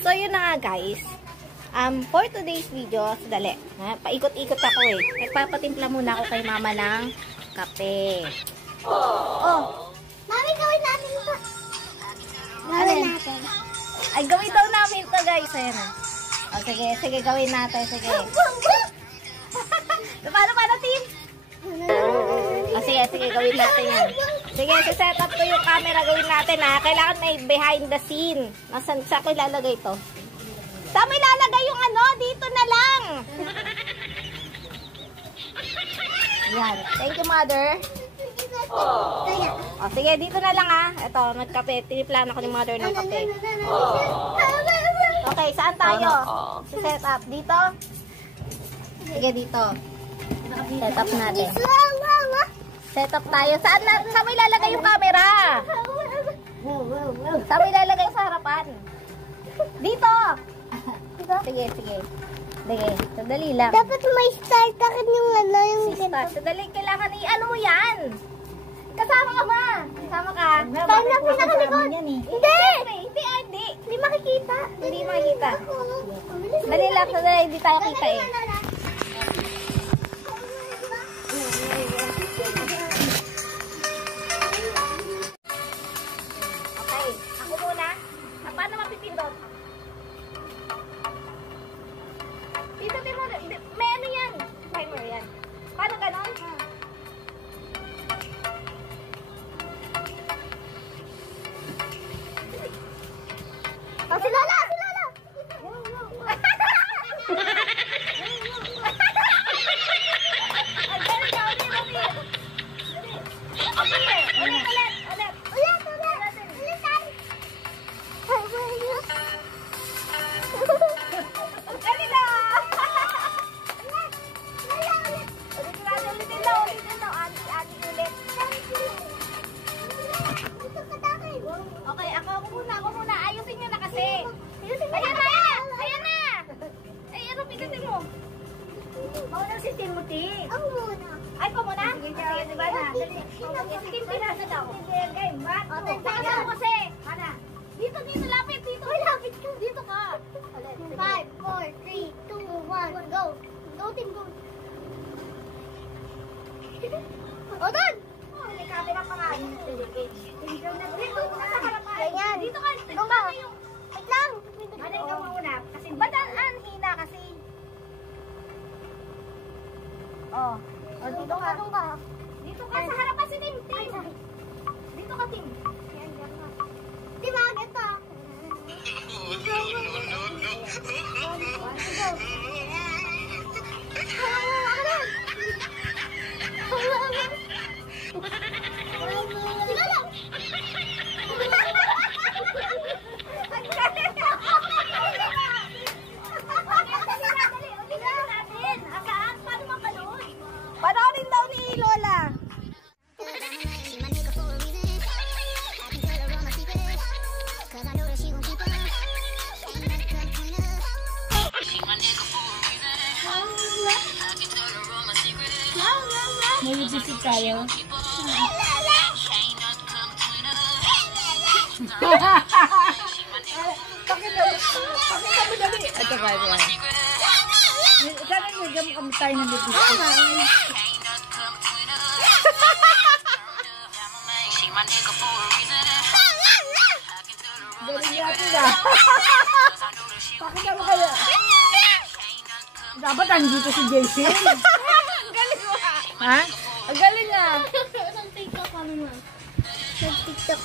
So, yun na nga guys. For today's video, dali. Paikot-ikot ako eh. Nagpapatimpla muna ako kay mama ng kape. Oh. Mami, gawin natin ito. Gawin natin. Ay, gawin daw namin ito guys. Ayan. Oh, sige, gawin natin. Sige. Paano, team? Oh, sige, gawin natin yan. Sige, set up ko yung camera. Gawin natin ha. Kailangan may behind the scene. Saan ko ilalagay ito? Saan mo ilalagay yung ano? Dito na lang. Yan. Thank you, mother. Oh, sige, dito na lang ha. Ito, nagkape. Tiniplano ko ni mother ng kape. Okay, saan tayo? Set up. Dito? Sige, dito. Set up natin. Set up tayo. Saan mo ilalagay yung camera? Saan mo ilalagay sa harapan? Dito! Sige. Sadali lang. Dapat may start ka yung ano yung start. Sadali, kailangan i-ano mo yan. Kasama ka ba? Kasama ka? Tayo na pinakalikod. Hindi makikita. Hindi makikita. Dali lang, sadali. Hindi tayo kita eh. Okay, ako muna. Paano mapipindot? Pindutin mo. May ano yan? Timer yan. Paano ganon? Oh, si Lola! Okay, ako muna. Ayusin nyo na kasi. Ayan na! Ay, ano, pindutin mo? Mauna si Timothy. Ako muna. Ay, pa muna? Sige, diba na? Sige, pinasa daw. Sige, game, ba? Pinasa mo kasi. Ana? Dito, lapit. Dito. Lapit ka. Dito ka. 5, 4, 3, 2, 1, go. Go, team, go. O, doon! May camera pa nga. Dito ka sa harapan. Ganyan. Dito ka. Go ba? Wait lang. Ano yung mauna? Kasi ba't ang hina kasi? Oh, dito ka. Dito ka sa harapan si Tim. Dito ka, Tim. Diba, ganito. Panoorin daw ni Lola. May bisik tayo. Pakita mo dali. Ito ba yan? Sana nagam kami tayo ng bisik. Galing natin ah. Pakita mo kaya. Dapat andito si Jason. Ang galing mo ah. Ha? Ang galing ah. Nag-TikTok kami nga. Nag-TikTok.